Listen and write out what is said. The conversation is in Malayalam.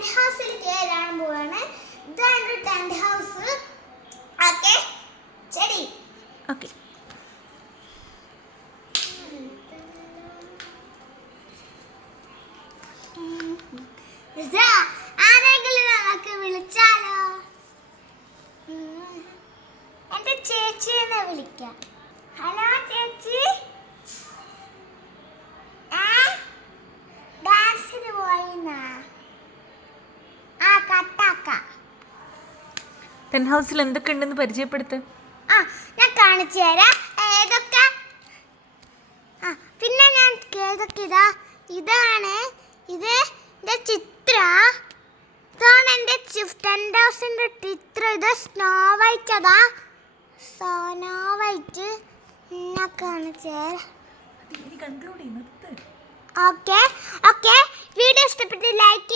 ടെന്റ് ഹൗസിൽ കയറാൻ പോവാണ്. ഇതാണ് ടെന്റ് ഹൗസ്. ഓക്കെ ശരി. ഓക്കെ. ആരെങ്കിലും നമുക്ക് വിളിച്ചാലോ? എന്റെ ചേച്ചിയെ വിളിക്കാം. ഹലോ ചേച്ചി, ഡാൻസിന് പോയിന്നാ? ആ കട്ടാക്ക. ടെന്റ് ഹൗസിൽ എന്തൊക്കെ ഉണ്ടെന്ന് പരിചയപ്പെടുത്ത്. ഞാൻ കാണിച്ചു തരാം ഏതൊക്കെ. പിന്നെ ഞാൻ ഏതൊക്കെ ഇതാണ് ഇത് എൻ്റെ ചിത്ര. ഇതാണ് എൻ്റെ ടെന്റ് ഹൗസിൻ്റെ ചിത്രം. ഇത് സ്നോ വൈറ്റ്. സ്നോ വൈറ്റ് ഞാൻ കാണിച്ചു തരാം. കൺക്ലൂഡ് ചെയ്യുന്നത്. ഓക്കെ വീഡിയോ ഇഷ്ടപ്പെട്ട് ലൈക്ക്